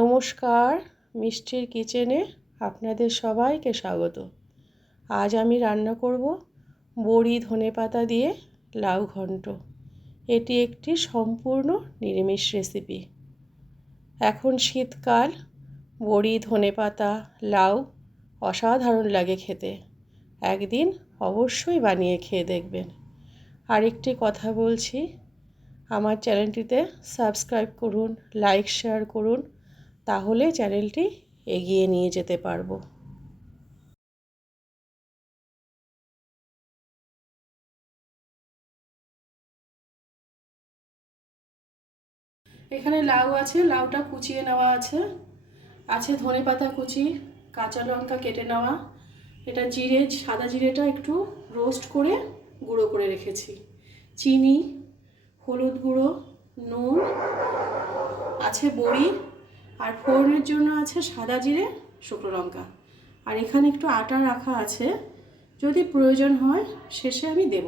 নমস্কার, মিষ্টির কিচেনে আপনাদের সবাইকে স্বাগত। আজ আমি রান্না করব বড়ি ধনেপাতা দিয়ে লাউ ঘন্ট। এটি একটি সম্পূর্ণ নিরামিষ রেসিপি। এখন শীতকাল, বড়ি ধনেপাতা লাউ অসাধারণ লাগে খেতে। একদিন অবশ্যই বানিয়ে খেয়ে দেখবেন। আরেকটি কথা বলছি, আমার চ্যানেলটিতে সাবস্ক্রাইব করুন, লাইক শেয়ার করুন, তাহলে চ্যানেলটি এগিয়ে নিয়ে যেতে পারবো। এখানে লাউ আছে, লাউটা কুচিয়ে নেওয়া আছে। আছে ধনেপাতা কুচি, কাঁচা লঙ্কা কেটে নেওয়া। এটা জিরে, সাদা জিরেটা একটু রোস্ট করে গুঁড়ো করে রেখেছি। চিনি, হলুদ গুঁড়ো, নুন, আছে বড়ি, আর ফোড়নের জন্য আছে সাদা জিরে, শুকনো লঙ্কা। আর এখানে একটু আটা রাখা আছে, যদি প্রয়োজন হয় শেষে আমি দেব।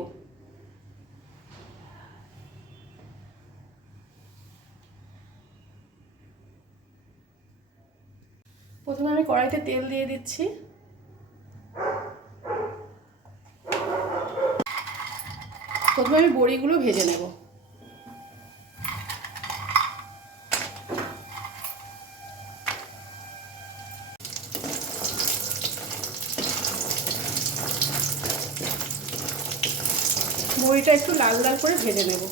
প্রথমে আমি কড়াইতে তেল দিয়ে দিচ্ছি। প্রথমে আমি বড়িগুলো ভেজে নেব। বড়িটা একটু লাল লাল করে ভেজে নেব।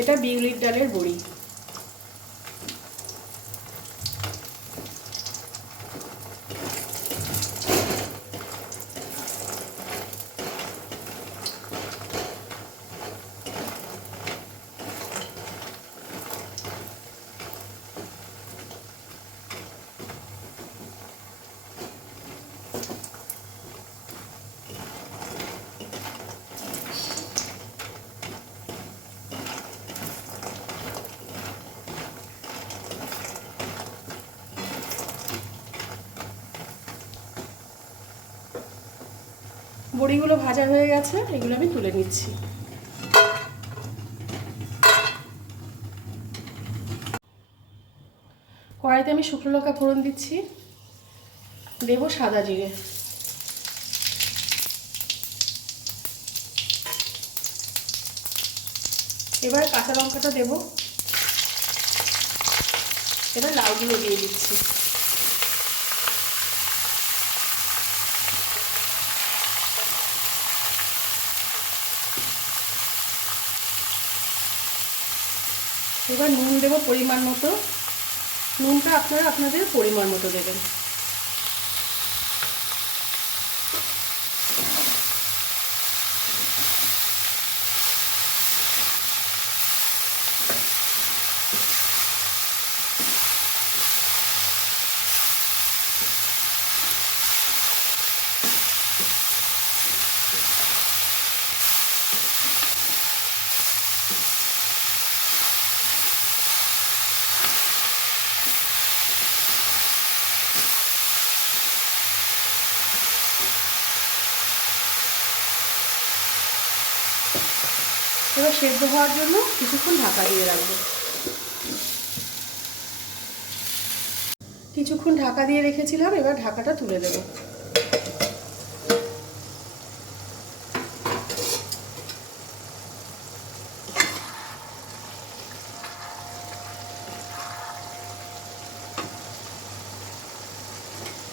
এটা বিউলির ডালের বড়ি। বড়িগুলো ভাজা হয়ে গেছে, এগুলো আমি তুলে নিচ্ছি। কড়াইতে আমি শুকনো লঙ্কা ফোড়ন দিচ্ছি, দেব সাদা জিরে, এবার কাঁচা লঙ্কাটা দেব। এবার লাউগুলো দিয়ে দিচ্ছি। এবার নুন দেব পরিমাণ মতো। নুনটা আপনারা আপনাদের পরিমাণ মতো দেবেন। এবার সেদ্ধ হওয়ার জন্য কিছুক্ষণ ঢাকা দিয়ে রাখবো। কিছুক্ষণ ঢাকা দিয়ে রেখেছিলাম, এবার ঢাকাটা তুলে দেব।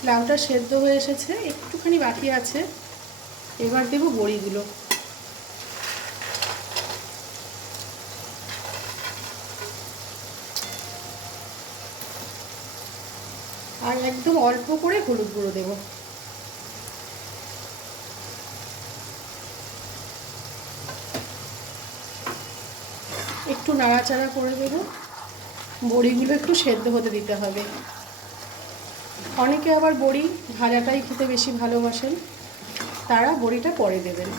লাউটা সেদ্ধ হয়ে এসেছে, একটুখানি বাকি আছে। এবার দেব বড়িগুলো। আর একদম অল্প করে হলুদ গুঁড়ো দেব। একটু নাড়াচাড়া করে দেব। বড়িগুলো একটু সেদ্ধ হতে দিতে হবে। অনেকে আবার বড়ি ভাজাটাই খেতে বেশি ভালোবাসেন, তারা বড়িটা পরে দেবেন।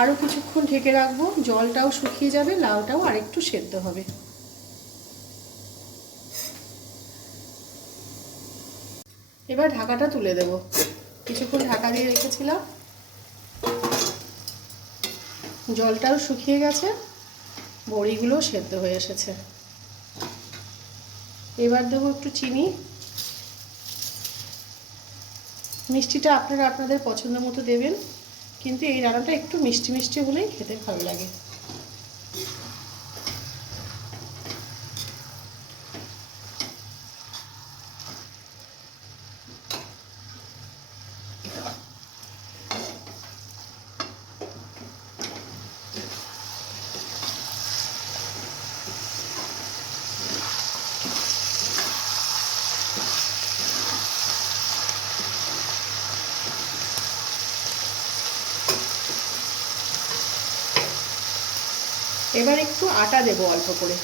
আরও কিছুক্ষণ ঢেকে রাখবো, জলটাও শুকিয়ে যাবে, লাউটাও আরেকটু সেদ্ধ হবে। এবার ঢাকাটা তুলে দেব। কিছুক্ষণ ঢাকা দিয়ে রেখেছিলাম, জলটাও শুকিয়ে গেছে, বড়িগুলো সেদ্ধ হয়ে এসেছে। এবার দেবো একটু চিনি। মিষ্টিটা আপনারা আপনাদের পছন্দ মতো দেবেন, কিন্তু এই রান্নাটা একটু মিষ্টি মিষ্টি হলেই খেতে ভালো লাগে। এবার একটু আটা দেব অল্প করে,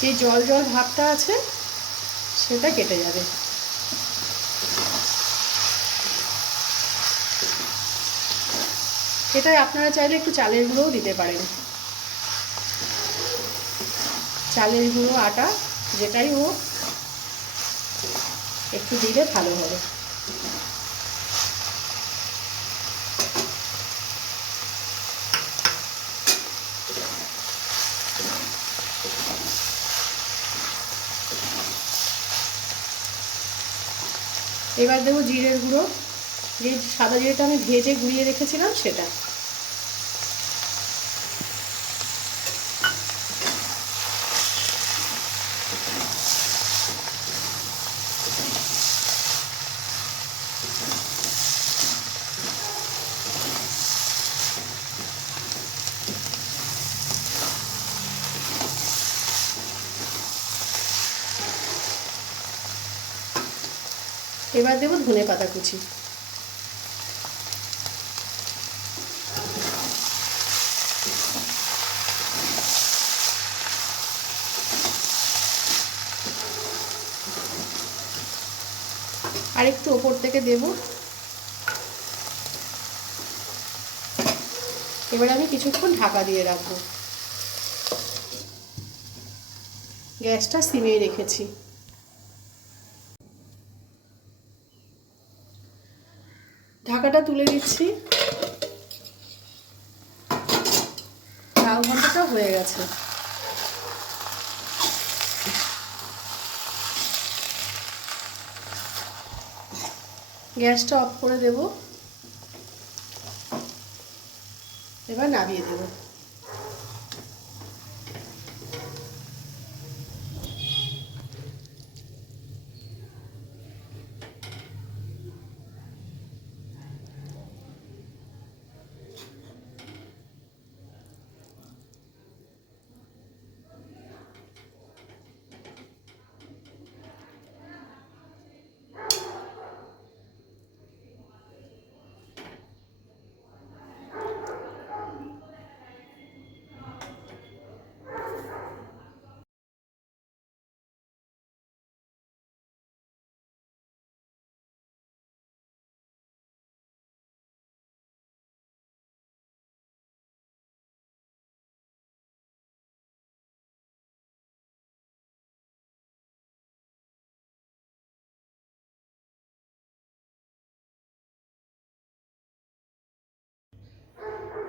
যে জল জল ভাবটা আছে সেটা কেটে যাবে। এটাই আপনারা চাইলে একটু চালের গুঁড়োও দিতে পারেন। চালের গুঁড়ো আটা যেটাই হোক একটু দিলে ভালো হবে। এবার দেবো জিরের গুঁড়ো, যে সাদা জিরেটা আমি ভেজে গুঁড়িয়ে রেখেছিলাম সেটা। এবার দেবো ধনে পাতা কুচি। আর একটু ওপর থেকে দেব। এবার আমি কিছুক্ষণ ঢাকা দিয়ে রাখবো। গ্যাসটা সিমে রেখেছি। ঢাকাটা তুলে দিচ্ছি। লাউ ঘন্টটা হয়ে গেছে। গ্যাসটা অফ করে দেব। এবার নামিয়ে দেব।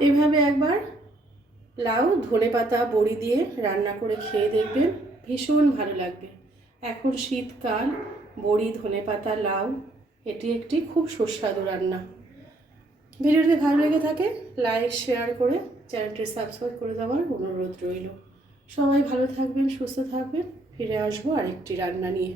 এইভাবে একবার লাউ ধনেপাতা বড়ি দিয়ে রান্না করে খেয়ে দেখবেন, ভীষণ ভালো লাগবে। এখন শীতকাল, বড়ি ধনেপাতা লাউ এটি একটি খুব সুস্বাদু রান্না। ভিডিওটি ভালো লেগে থাকে লাইক শেয়ার করে চ্যানেলটি সাবস্ক্রাইব করে দেওয়ার অনুরোধ রইল। সবাই ভালো থাকবেন, সুস্থ থাকবেন। ফিরে আসবো আরেকটি রান্না নিয়ে।